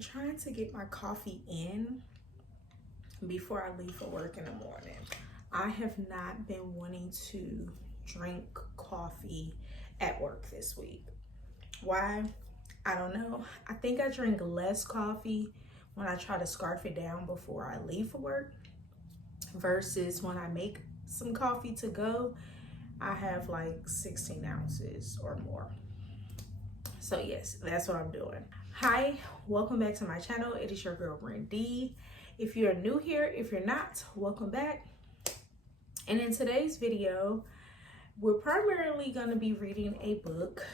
been trying to get my coffee in before I leave for work in the morning. I have not been wanting to drink coffee at work this week. Why? I don't know. I think I drink less coffee when I try to scarf it down before I leave for work versus when I make some coffee to go, I have like 16 ounces or more. So yes, that's what I'm doing. Hi, welcome back to my channel. It is your girl Brandy. If you're new here, if you're not, welcome back. And in today's video, we're primarily going to be reading a book,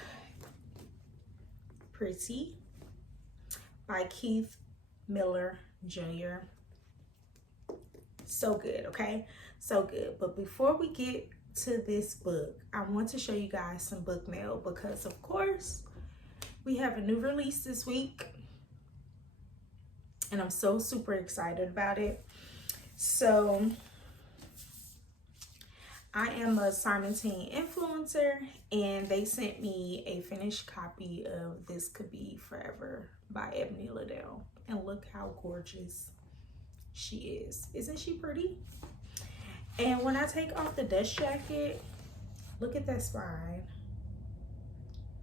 Pretty, by Keith Miller Jr. So good, okay? So good. But before we get to this book, I want to show you guys some book mail because, of course, we have a new release this week. And I'm so super excited about it. So I am a Simon Teen influencer, and they sent me a finished copy of This Could Be Forever by Ebony Liddell. And look how gorgeous she is. Isn't she pretty? And when I take off the dust jacket, look at that spine.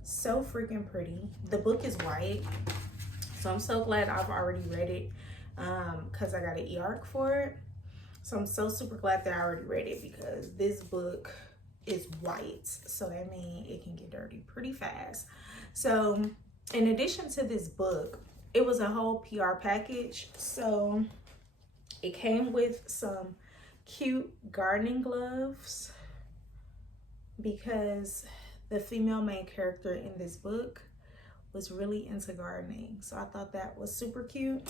So freaking pretty. The book is white, so I'm so glad I've already read it because I got an e-arc for it. So I'm so super glad that I already read it because this book is white, so that means it can get dirty pretty fast. So in addition to this book, it was a whole PR package. So it came with some cute gardening gloves because the female main character in this book was really into gardening. So I thought that was super cute.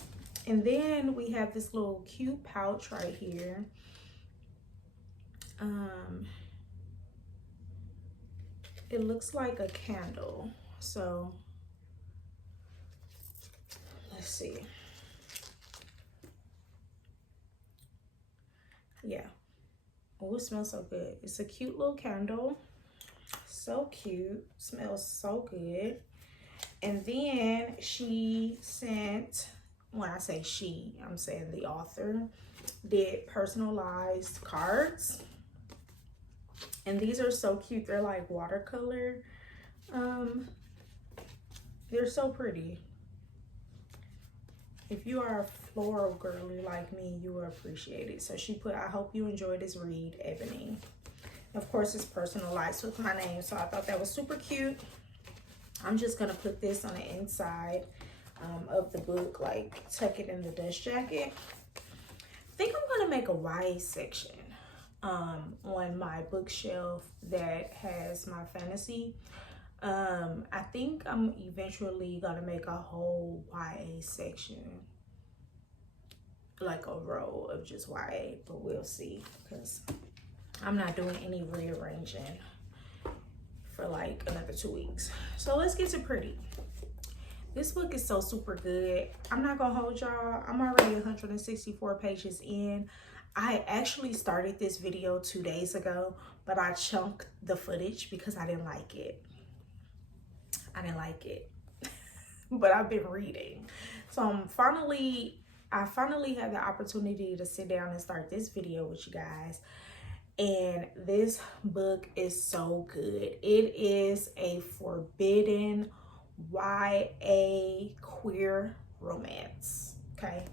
And then we have this little cute pouch right here. It looks like a candle. So let's see. Yeah. Oh, it smells so good. It's a cute little candle. So cute. Smells so good. And then she sent, when I say she, I'm saying the author, did personalized cards. And these are so cute. They're like watercolor. They're so pretty. If you are a floral girly like me, you will appreciate it. So she put, I hope you enjoy this read, Ebony. Of course, it's personalized with my name, so I thought that was super cute. I'm just gonna put this on the inside of the book, like tuck it in the dust jacket. I think I'm gonna make a YA section on my bookshelf that has my fantasy. I think I'm eventually gonna make a whole YA section, like a row of just YA, but we'll see because I'm not doing any rearranging for like another 2 weeks. So let's get to Pretty. This book is so super good. I'm not gonna hold y'all. I'm already 164 pages in. I actually started this video 2 days ago, but I chunked the footage because I didn't like it. But I've been reading. So I finally had the opportunity to sit down and start this video with you guys. And this book is so good. It is a forbidden YA queer romance, okay?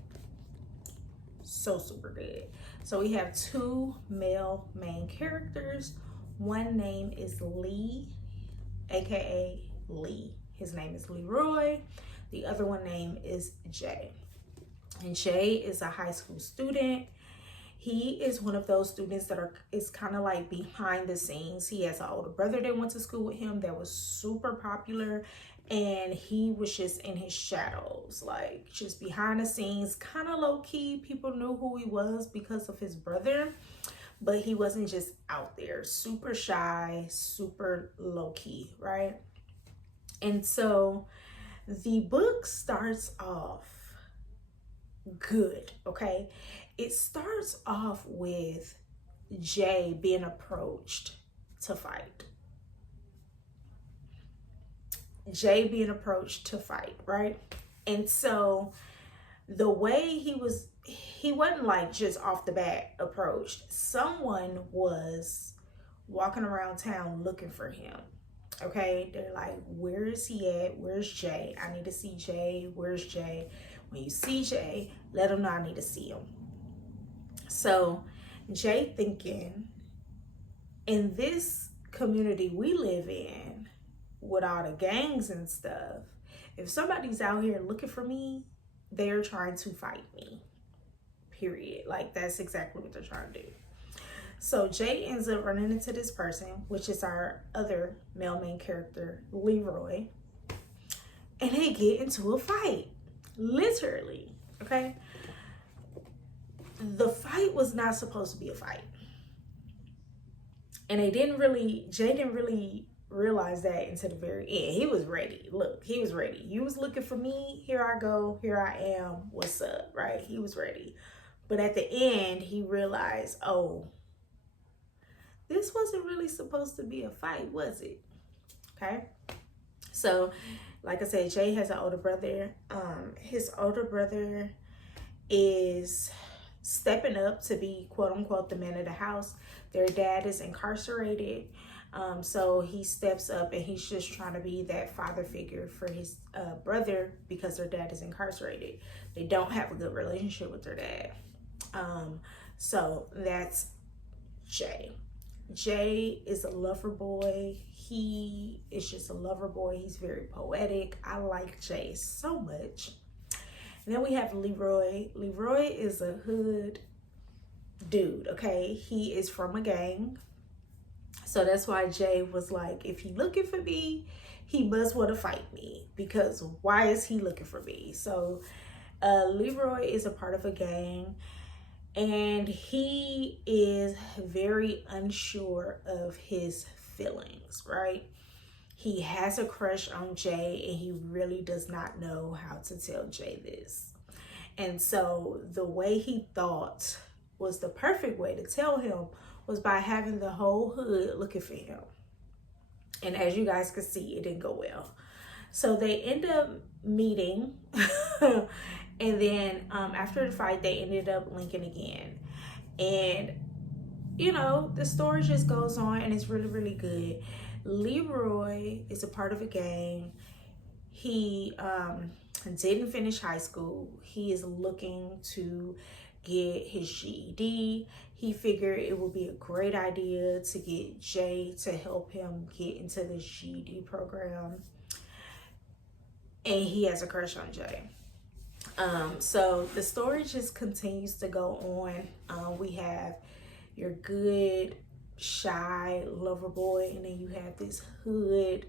So super good. So we have 2 male main characters. One name is Lee, aka Lee. His name is Leroy. The other one name is Jay. And Jay is a high school student. He is one of those students that is kind of like behind the scenes. He has an older brother that went to school with him that was super popular, and he was just in his shadows, like just behind the scenes, kind of low-key. People knew who he was because of his brother, but he wasn't just out there. Super shy, super low-key, right? And so the book starts off good, okay? It starts off with Jay being approached to fight. Jay being approached to fight, right? And so the way he wasn't like just off the bat approached. Someone was walking around town looking for him. Okay, they're like, where is he at? Where's Jay? I need to see Jay. Where's Jay? When you see Jay, let him know I need to see him. So Jay thinking, in this community we live in, with all the gangs and stuff, if somebody's out here looking for me, they're trying to fight me, period. Like, that's exactly what they're trying to do. So Jay ends up running into this person, which is our other male main character, Leroy, and they get into a fight, literally. Okay, the fight was not supposed to be a fight, and Jay didn't really realize that until the very end. He was ready. Look, he was ready. You was looking for me, here I go, here I am, what's up, right? He was ready. But at the end, he realized, oh, this wasn't really supposed to be a fight, was it? Okay. So, like I said, Jay has an older brother. His older brother is stepping up to be, quote unquote, the man of the house. Their dad is incarcerated. So he steps up and he's just trying to be that father figure for his brother because their dad is incarcerated. They don't have a good relationship with their dad. So that's Jay. Jay is a lover boy. He is just a lover boy. He's very poetic. I like Jay so much. And then we have Leroy. Leroy is a hood dude, okay? He is from a gang. So that's why Jay was like, if he looking for me, he must want to fight me, because why is he looking for me? So Leroy is a part of a gang, and he is very unsure of his feelings, right? He has a crush on Jay, and he really does not know how to tell Jay this. And so the way he thought was the perfect way to tell him was by having the whole hood looking for him. And as you guys can see, it didn't go well. So they end up meeting. And then after the fight, they ended up linking again. And, you know, the story just goes on, and it's really, really good. Leroy is a part of a gang. He didn't finish high school. He is looking to get his GED. He figured it would be a great idea to get Jay to help him get into the GED program. And he has a crush on Jay. So the story just continues to go on. We have your good, shy lover boy, and then you have this hood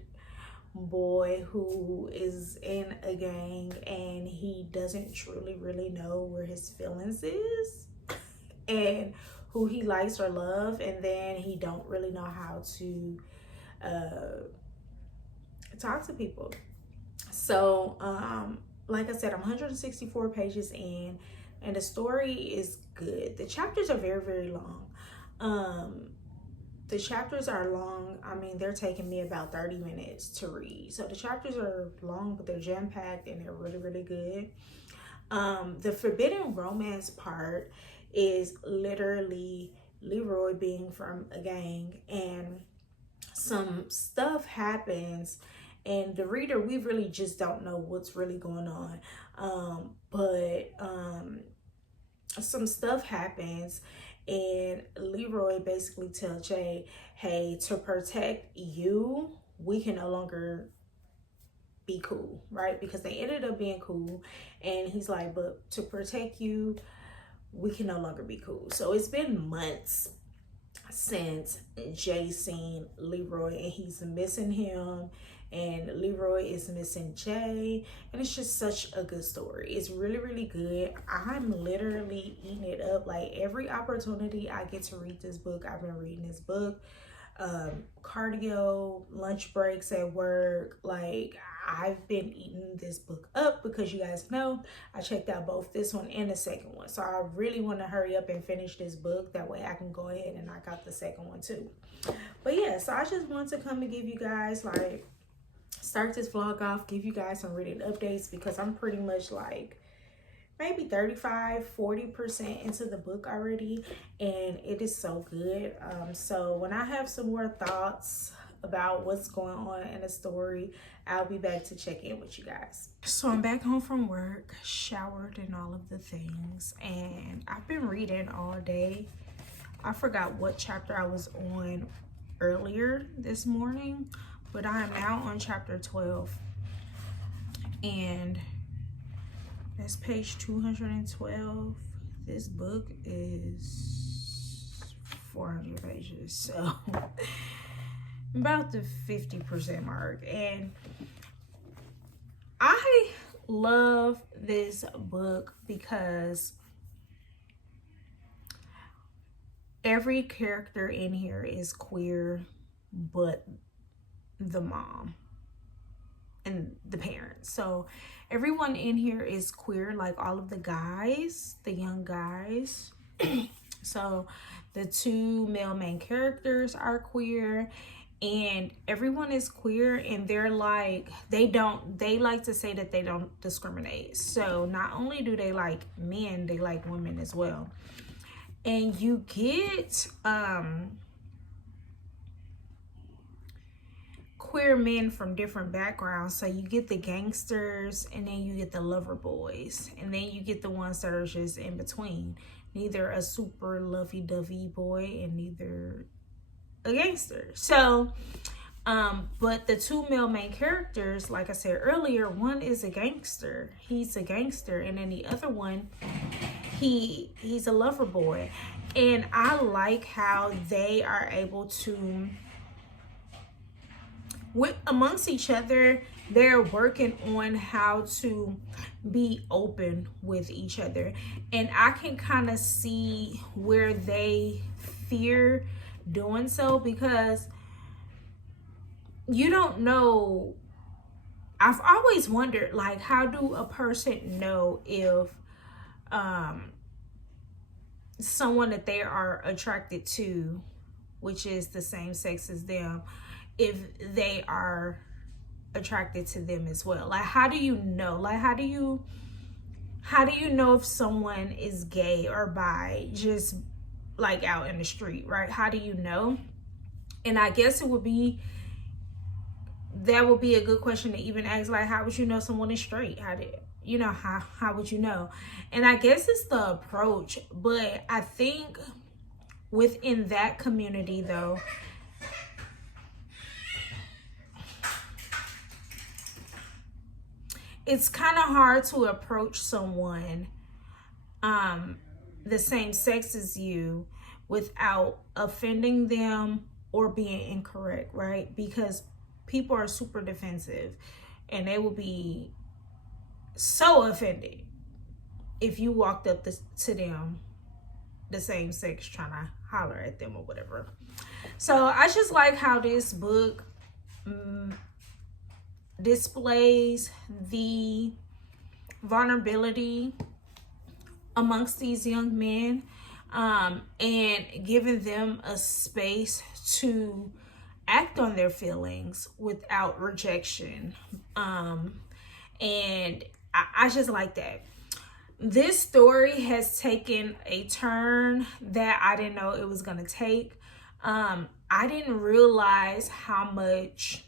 boy who is in a gang, and he doesn't truly really know where his feelings is and who he likes or love, and then he don't really know how to talk to people. So like I said, I'm 164 pages in, and the story is good. The chapters are very, very long. The chapters are long. I mean, they're taking me about 30 minutes to read. So the chapters are long, but they're jam-packed, and they're really, really good. The forbidden romance part is literally Leroy being from a gang, and some stuff happens, and the reader, we really just don't know what's really going on. But some stuff happens, and Leroy basically tells Jay, hey, to protect you, we can no longer be cool, right? Because they ended up being cool, and he's like, but to protect you, we can no longer be cool. So it's been months since Jay seen Leroy, and he's missing him, and Leroy is missing Jay, and it's just such a good story. It's really, really good. I'm literally eating it up. Like, every opportunity I get to read this book, I've been reading this book. Cardio, lunch breaks at work, like, I've been eating this book up, because you guys know I checked out both this one and the second one. So I really want to hurry up and finish this book. That way I can go ahead and knock out the second one too. But yeah, so I just want to come and give you guys like start this vlog off, give you guys some reading updates, because I'm pretty much like maybe 35-40% into the book already, and it is so good. So when I have some more thoughts about what's going on in the story, I'll be back to check in with you guys. So I'm back home from work, showered and all of the things, and I've been reading all day. I forgot what chapter I was on earlier this morning, but I am now on chapter 12, and that's page 212. This book is 400 pages, so about the 50% mark. And I love this book because every character in here is queer but the mom and the parents. So everyone in here is queer, like all of the guys, the young guys. So the two male main characters are queer, and everyone is queer, and they're like, they like to say that they don't discriminate. So not only do they like men, they like women as well. And you get queer men from different backgrounds. So you get the gangsters, and then you get the lover boys, and then you get the ones that are just in between, neither a super lovey-dovey boy and neither a gangster. So but the two male main characters, like I said earlier, one is a gangster, he's a gangster, and then the other one, he's a lover boy. And I like how they are able to, amongst each other, they're working on how to be open with each other. And I can kind of see where they fear doing so, because you don't know. I've always wondered, like, how do a person know if someone that they are attracted to, which is the same sex as them, if they are attracted to them as well? Like, how do you know? Like, how do you know if someone is gay or bi, just like out in the street, right? How do you know? And I guess that would be a good question to even ask. Like, how would you know someone is straight? How would you know? And I guess it's the approach. But I think within that community, though, it's kind of hard to approach someone the same sex as you without offending them or being incorrect, right? Because people are super defensive, and they will be so offended if you walked up to them, the same sex, trying to holler at them or whatever. So I just like how this book displays the vulnerability amongst these young men, and giving them a space to act on their feelings without rejection. And I just like that. This story has taken a turn that I didn't know it was going to take. I didn't realize how much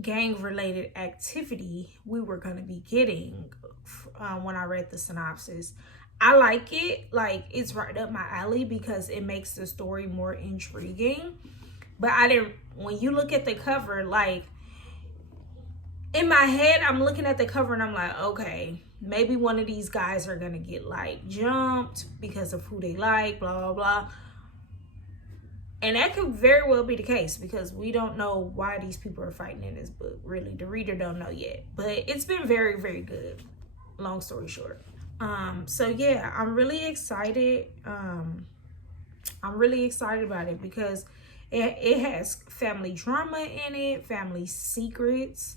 gang-related activity we were going to be getting when I read the synopsis. I like it. Like, it's right up my alley because it makes the story more intriguing. But when you look at the cover, like, in my head, I'm looking at the cover and I'm like, okay, maybe one of these guys are gonna get like jumped because of who they like, blah, blah, blah. And that could very well be the case, because we don't know why these people are fighting in this book. Really, the reader don't know yet. But it's been very, very good. Long story short. So yeah, I'm really excited. I'm really excited about it because it has family drama in it, family secrets.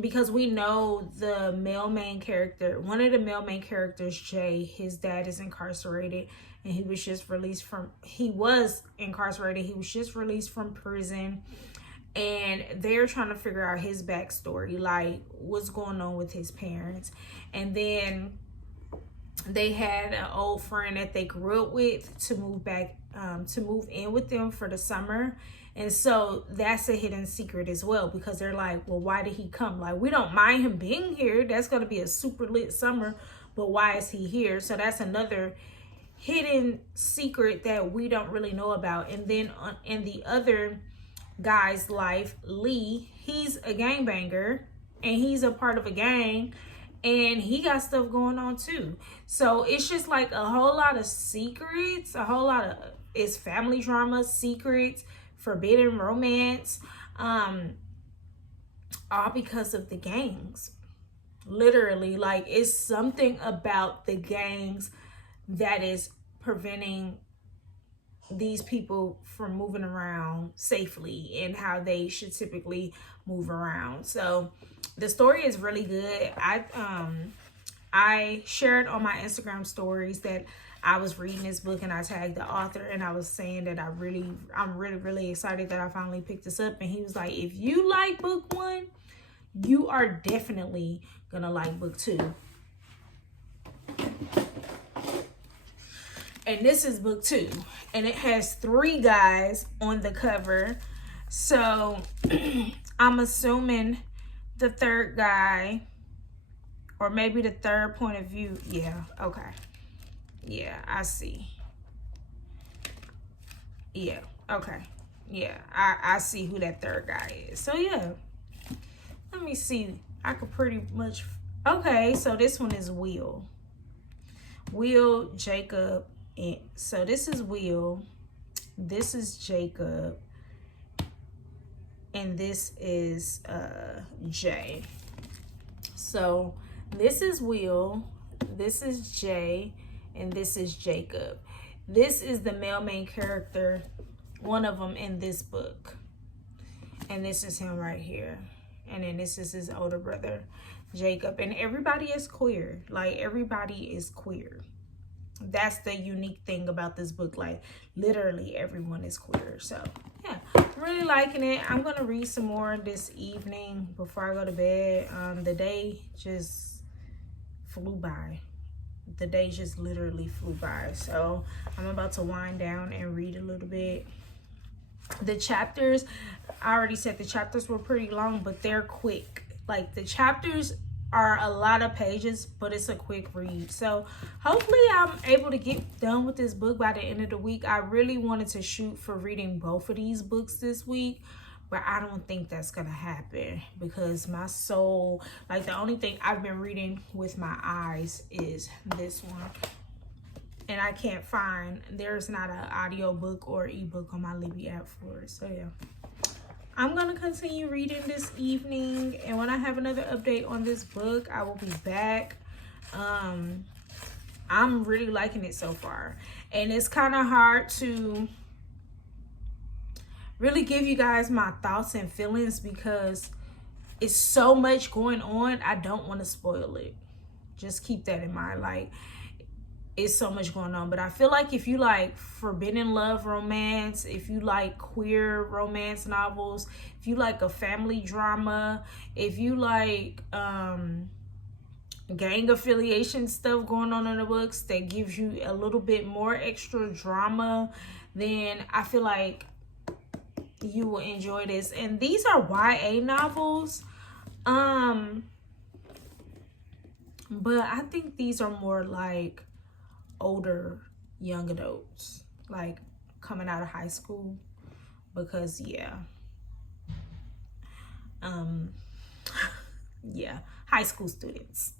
because we know the male main character, one of the male main characters, Jay, his dad is incarcerated, and he was just released from, he was incarcerated, he was just released from prison, and they're trying to figure out his backstory, like what's going on with his parents. And then they had an old friend that they grew up with to move back, to move in with them for the summer. And so that's a hidden secret as well, because they're like, well, why did he come? Like, we don't mind him being here. That's going to be a super lit summer, but why is he here? So that's another hidden secret that we don't really know about. And then in the other guy's life, Lee, he's a gangbanger and he's a part of a gang, and he got stuff going on too. So it's just like a whole lot of secrets, a whole lot of, it's family drama, secrets, forbidden romance, all because of the gangs. Literally, like, it's something about the gangs that is preventing these people from moving around safely and how they should typically move around. So the story is really good. I shared on my Instagram stories that I was reading this book, and I tagged the author, and I was saying that I'm really excited that I finally picked this up. And he was like, if you like book 1, you are definitely gonna like book 2. And this is book 2, and it has 3 guys on the cover. So I'm assuming the third guy, or maybe the third point of view. Yeah, okay. Yeah, I see. Yeah, okay. Yeah, I see who that third guy is. So yeah, let me see. I could pretty much, okay, so this one is Will, Jacob, and so this is Will, this is Jacob, and this is Jay. So this is Will, this is Jay, and this is Jacob. This is the male main character, one of them in this book, and this is him right here. And then this is his older brother, Jacob. And everybody is queer. Like, everybody is queer. That's the unique thing about this book. Like, literally everyone is queer. So yeah, really liking it. I'm gonna read some more this evening before I go to bed. The day just flew by. The day just literally flew by. So I'm about to wind down and read a little bit. The chapters, I already said the chapters were pretty long, but they're quick. Like, the chapters are a lot of pages, but it's a quick read. So hopefully I'm able to get done with this book by the end of the week. I really wanted to shoot for reading both of these books this week, but I don't think that's gonna happen because my soul, like, the only thing I've been reading with my eyes is this one. And I can't find, there's not an audio book or ebook on my Libby app for it. So yeah, I'm gonna continue reading this evening, and when I have another update on this book, I will be back. I'm really liking it so far, and it's kind of hard to really give you guys my thoughts and feelings because it's so much going on. I don't want to spoil it. Just keep that in mind. Like, it's so much going on. But I feel like if you like forbidden love romance, if you like queer romance novels, if you like a family drama, if you like gang affiliation stuff going on in the books that gives you a little bit more extra drama, then I feel like you will enjoy this. And these are YA novels, but I think these are more like older young adults, like coming out of high school, because yeah, yeah, high school students.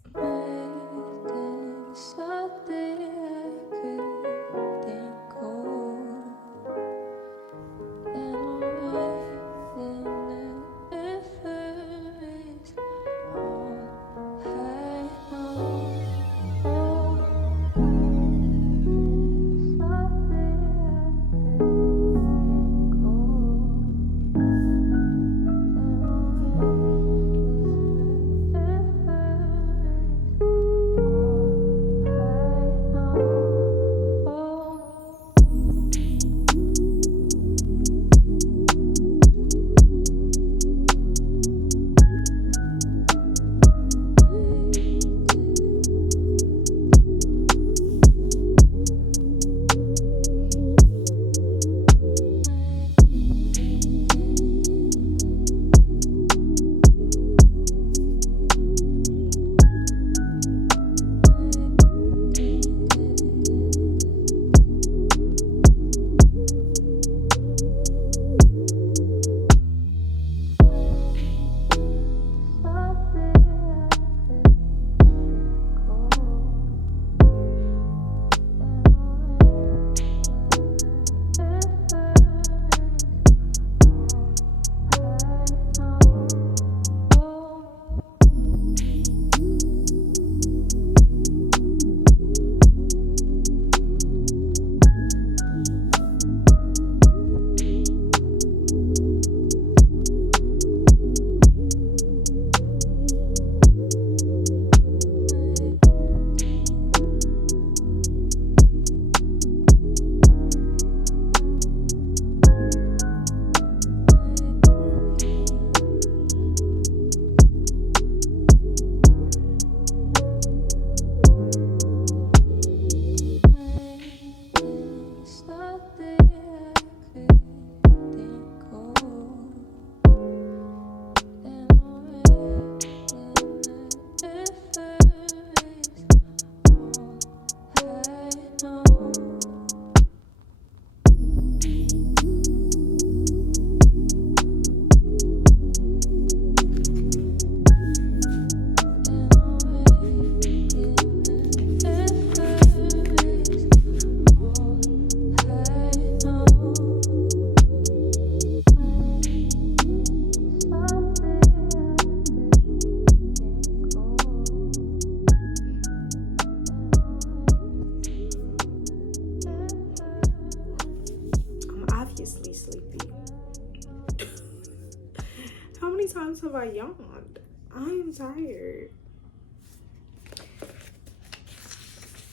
have I yawned? I am tired.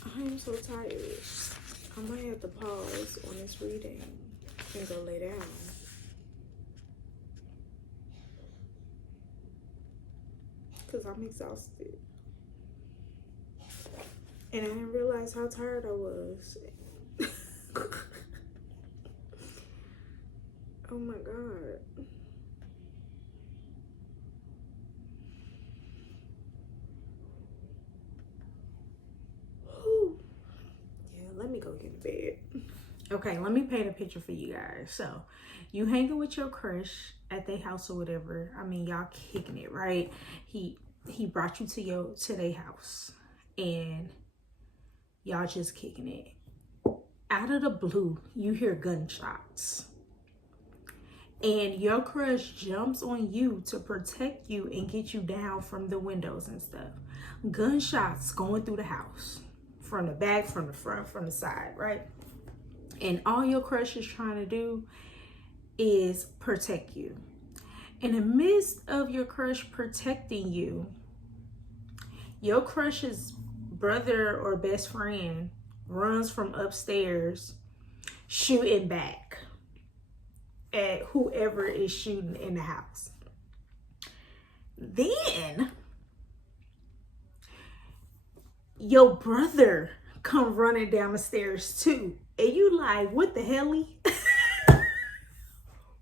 I am so tired. I might have to pause on this reading and go lay down. Because I'm exhausted. And I didn't realize how tired I was. Oh my God. Whew. Yeah, let me go get in bed. Okay, let me paint a picture for you guys. So, you hanging with your crush at their house or whatever. I mean, y'all kicking it, right? He brought you to their house, and y'all just kicking it. Out of the blue, you hear gunshots. And your crush jumps on you to protect you and get you down from the windows and stuff. Gunshots going through the house. From the back, from the front, from the side, right? And all your crush is trying to do is protect you. In the midst of your crush protecting you, your crush's brother or best friend runs from upstairs shooting back at whoever is shooting in the house. Then your brother come running down the stairs too. And you like, what the hell?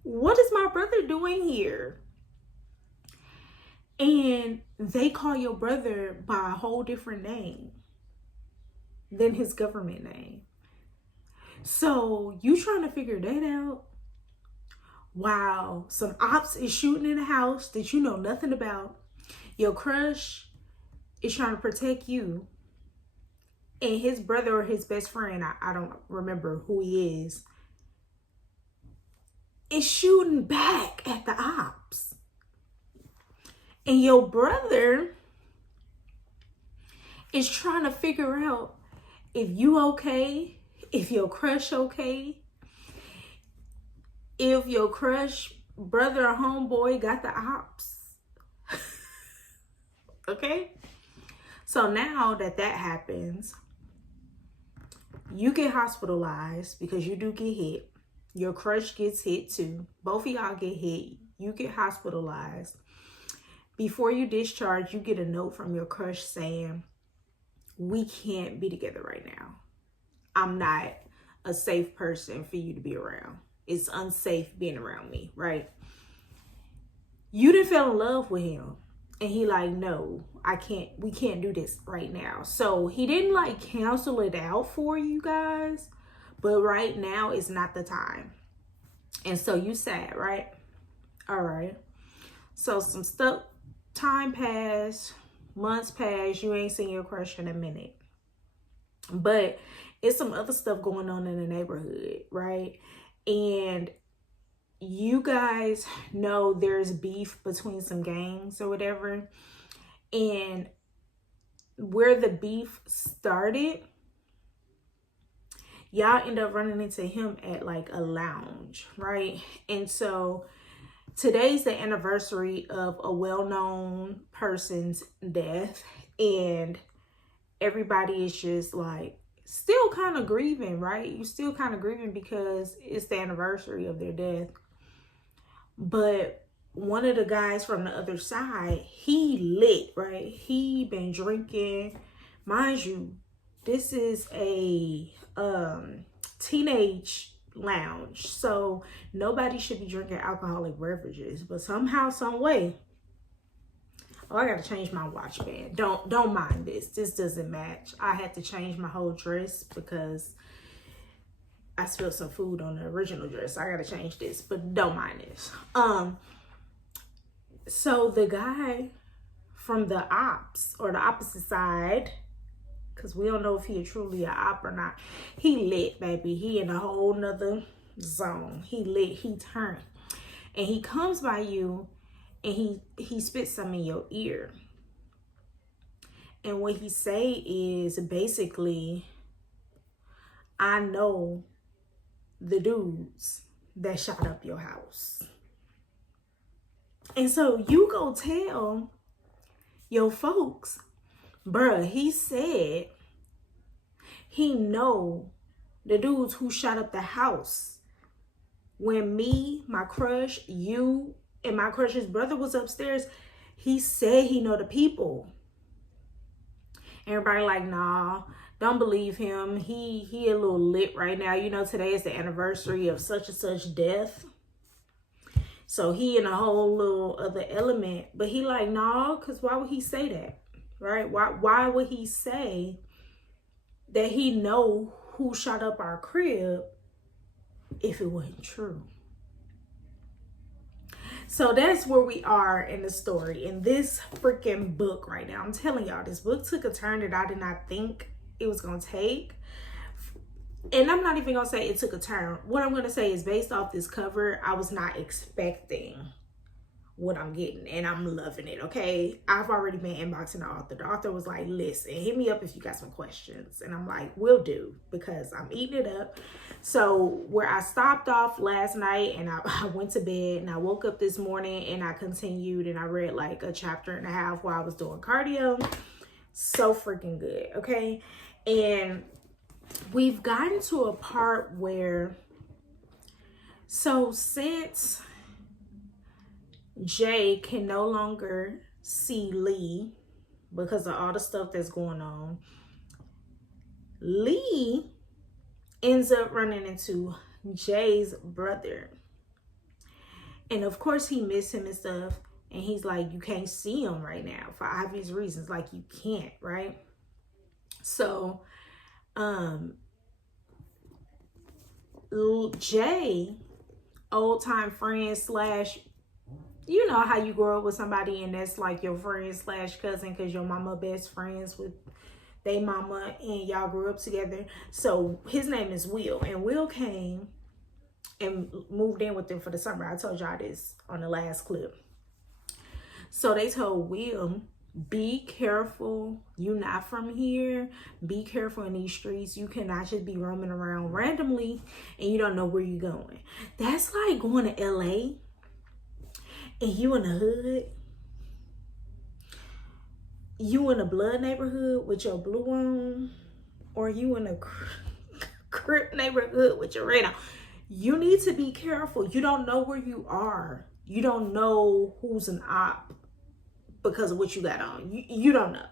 What is my brother doing here? And they call your brother by a whole different name than his government name. So you trying to figure that out while some ops is shooting in a house that you know nothing about. Your crush is trying to protect you. And his brother or his best friend, I don't remember who he is shooting back at the ops. And your brother is trying to figure out if you okay, if your crush okay, if your crush brother or homeboy got the ops. Okay? So now that happens, you get hospitalized because you do get hit. Your crush gets hit too. Both of y'all get hit. You get hospitalized. Before you discharge, you get a note from your crush saying, we can't be together right now. I'm not a safe person for you to be around. It's unsafe being around me, right? You didn't fall in love with him. And he like, no, we can't do this right now. So he didn't like cancel it out for you guys, but right now is not the time. And so you sad, right? All right. So some stuff, time passed, months passed, you ain't seen your crush in a minute. But it's some other stuff going on in the neighborhood, right? And you guys know there's beef between some gangs or whatever. And where the beef started, y'all end up running into him at like a lounge, right? And so today's the anniversary of a well-known person's death, and everybody is just like still kind of grieving, right? You still kind of grieving because it's the anniversary of their death. But one of the guys from the other side, he lit, right? He been drinking. Mind you, this is a teenage lounge, so nobody should be drinking alcoholic beverages. But somehow, some way, oh, I gotta change my watch band. Don't mind this. This doesn't match. I had to change my whole dress because I spilled some food on the original dress. I gotta change this, but don't mind this. So the guy from the ops or the opposite side, because we don't know if he truly a op or not, he lit, baby. He in a whole nother zone. He lit, he turned. And he comes by you and he spits some in your ear. And what he say is basically, I know the dudes that shot up your house. And so you go tell your folks, bruh, he said he know the dudes who shot up the house when me, my crush, you, and my crush's brother was upstairs. He said he know the people. Everybody like, nah, don't believe him. He a little lit right now. You know, today is the anniversary of such and such death. So he in a whole little other element. But he like, nah, because why would he say that? Right? Why would he say that he know who shot up our crib if it wasn't true? So that's where we are in the story, in this freaking book right now. I'm telling y'all, this book took a turn that I did not think it was going to take. And I'm not even going to say it took a turn. What I'm going to say is, based off this cover, I was not expecting what I'm getting, and I'm loving it. Okay, I've already been inboxing the author. The author was like, listen, hit me up if you got some questions. And I'm like, will do, because I'm eating it up. So where I stopped off last night, and I went to bed, and I woke up this morning and I continued, and I read like a chapter and a half while I was doing cardio. So freaking good. Okay, and we've gotten to a part where, so since Jay can no longer see Lee because of all the stuff that's going on, Lee ends up running into Jay's brother. And of course he missed him and stuff. And he's like, you can't see him right now for obvious reasons. Like, you can't, right? So, Jay, old time friend slash, you know how you grow up with somebody and that's like your friend slash cousin because your mama best friends with they mama and y'all grew up together. So his name is Will, and Will came and moved in with them for the summer. I told y'all this on the last clip. So they told Will, be careful, you not from here, be careful in these streets. You cannot just be roaming around randomly and you don't know where you're going. That's like going to LA and you in the hood, you in a blood neighborhood with your blue on, or you in a crip neighborhood with your red on. You need to be careful. You don't know where you are. You don't know who's an op because of what you got on. You don't know.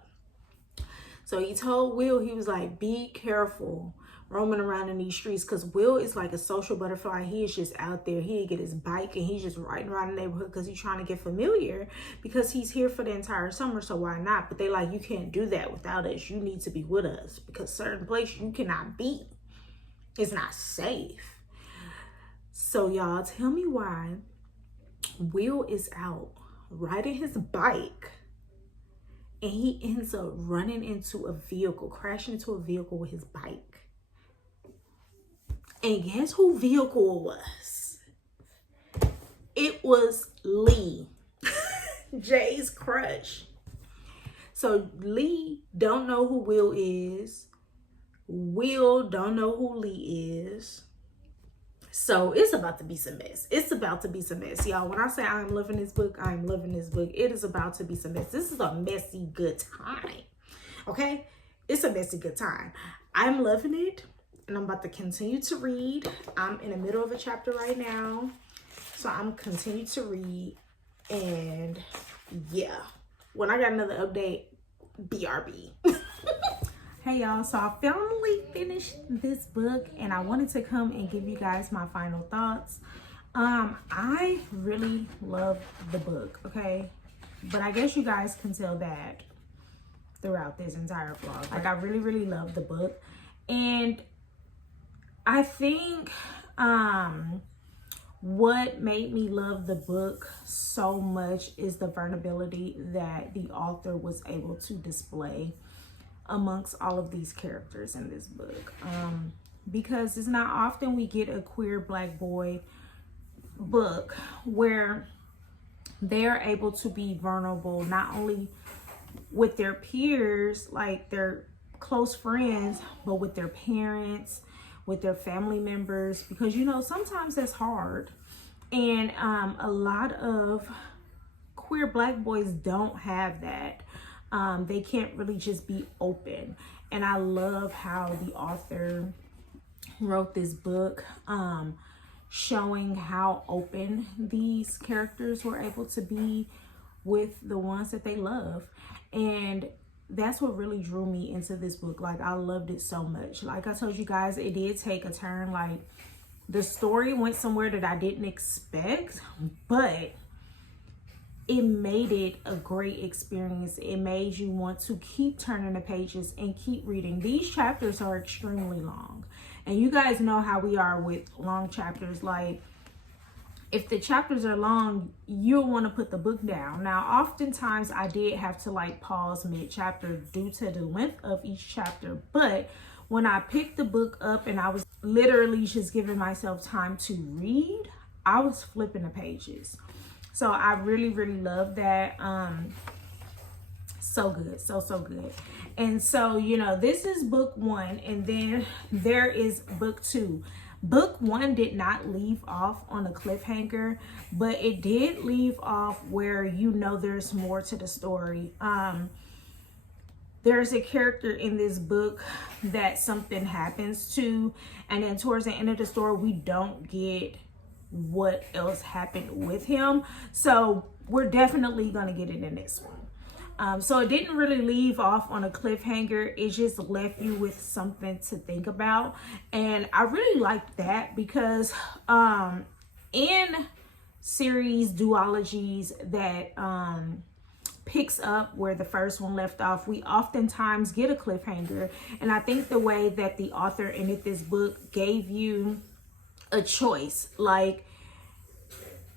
So he told Will, he was like, be careful roaming around in these streets, because Will is like a social butterfly. He is just out there. He'd get his bike and he's just riding around the neighborhood because he's trying to get familiar, because he's here for the entire summer, so why not? But they like, you can't do that without us. You need to be with us, because certain places you cannot be. It's not safe. So y'all, tell me why Will is out riding his bike and he ends up running into a vehicle, crashing into a vehicle with his bike. And guess who vehicle was? It was Lee, Jay's crush. So Lee don't know who Will is. Will don't know who Lee is. So it's about to be some mess. It's about to be some mess, y'all. When I say I'm loving this book, I'm loving this book. It is about to be some mess. This is a messy good time. Okay? It's a messy good time. I'm loving it. And I'm about to continue to read. I'm in the middle of a chapter right now. So I'm continuing to read. And yeah. When I got another update, BRB. Hey y'all, so I finally finished this book and I wanted to come and give you guys my final thoughts. I really love the book, okay? But I guess you guys can tell that throughout this entire vlog. Like, I really, really love the book. And I think what made me love the book so much is the vulnerability that the author was able to display amongst all of these characters in this book. Because it's not often we get a queer Black boy book where they're able to be vulnerable, not only with their peers, like their close friends, but with their parents, with their family members, because you know sometimes that's hard. And a lot of queer Black boys don't have that. They can't really just be open. And I love how the author wrote this book, showing how open these characters were able to be with the ones that they love. And that's what really drew me into this book. Like, I loved it so much. Like I told you guys, it did take a turn. Like, the story went somewhere that I didn't expect, but it made it a great experience. It made you want to keep turning the pages and keep reading. These chapters are extremely long, and you guys know how we are with long chapters. Like, if the chapters are long, you'll want to put the book down. Now, oftentimes I did have to like pause mid-chapter due to the length of each chapter, but when I picked the book up and I was literally just giving myself time to read, I was flipping the pages. So I really, really love that. So good, so good. And so, you know, this is book 1, and then there is book 2. Book 1 did not leave off on a cliffhanger, but it did leave off where you know there's more to the story. There's a character in this book that something happens to, and then towards the end of the story, we don't get what else happened with him. So we're definitely gonna get it in this one. So it didn't really leave off on a cliffhanger. It just left you with something to think about. And I really liked that because in series duologies that picks up where the first one left off, we oftentimes get a cliffhanger. And I think the way that the author ended this book gave you a choice. Like,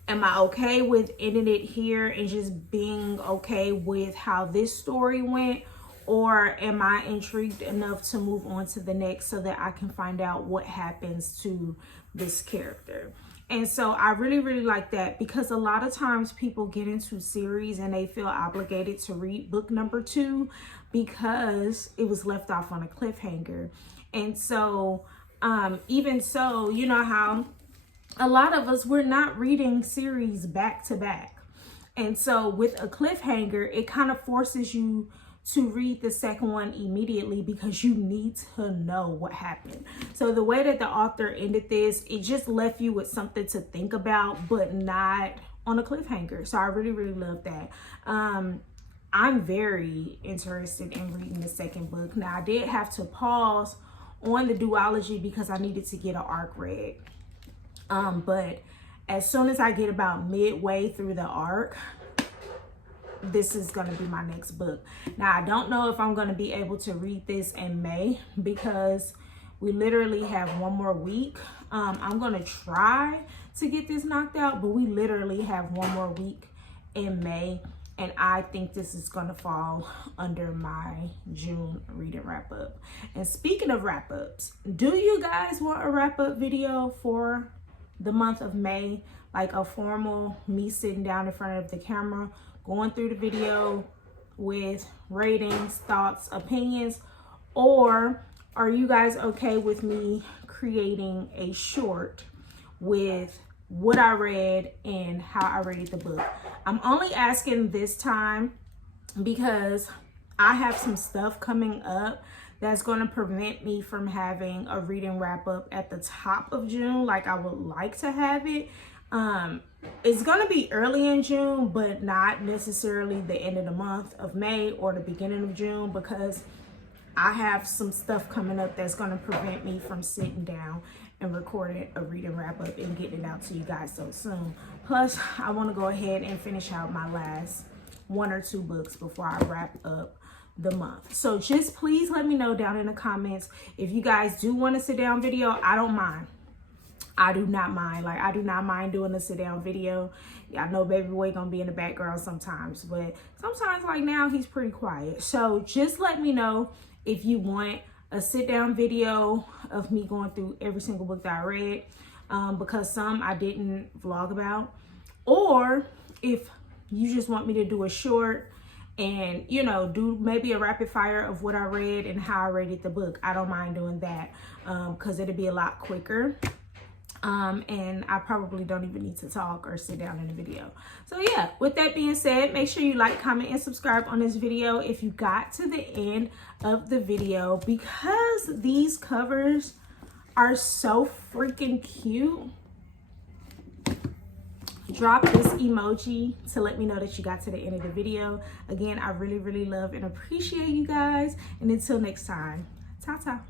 am I okay with ending it here and just being okay with how this story went? Or am I intrigued enough to move on to the next so that I can find out what happens to this character? And so I really, really like that, because a lot of times people get into series and they feel obligated to read book number 2 because it was left off on a cliffhanger. And so even so, you know how a lot of us, we're not reading series back to back. And so with a cliffhanger, it kind of forces you to read the second one immediately because you need to know what happened. So the way that the author ended this, it just left you with something to think about, but not on a cliffhanger. So I really, really love that. I'm very interested in reading the second book. Now, I did have to pause on the duology because I needed to get an arc read. But as soon as I get about midway through the arc, this is going to be my next book. Now, I don't know if I'm going to be able to read this in May because we literally have one more week. I'm going to try to get this knocked out, but we literally have one more week in May. And I think this is going to fall under my June reading wrap up. And speaking of wrap ups, do you guys want a wrap up video for the month of May? Like a formal me sitting down in front of the camera, going through the video with ratings, thoughts, opinions? Or are you guys okay with me creating a short with what I read and how I rated the book? I'm only asking this time because I have some stuff coming up that's going to prevent me from having a reading wrap up at the top of June like I would like to have it. It's going to be early in June, but not necessarily the end of the month of May or the beginning of June, because I have some stuff coming up that's going to prevent me from sitting down and recording a reading wrap up and getting it out to you guys so soon. Plus, I want to go ahead and finish out my last 1 or 2 books before I wrap up the month. So just please let me know down in the comments if you guys do want a sit down video. I don't mind. I do not mind. Like, I do not mind doing a sit down video. I know baby boy gonna be in the background sometimes, but sometimes, like now, he's pretty quiet. So just let me know if you want a sit down video of me going through every single book that I read, because some I didn't vlog about, or if you just want me to do a short and, you know, do maybe a rapid fire of what I read and how I rated the book. I don't mind doing that, because it'll be a lot quicker. And I probably don't even need to talk or sit down in the video. So yeah, with that being said, make sure you like, comment, and subscribe on this video if you got to the end of the video, because these covers are so freaking cute. Drop this emoji to let me know that you got to the end of the video. Again, I really love and appreciate you guys, and until next time, ta-ta.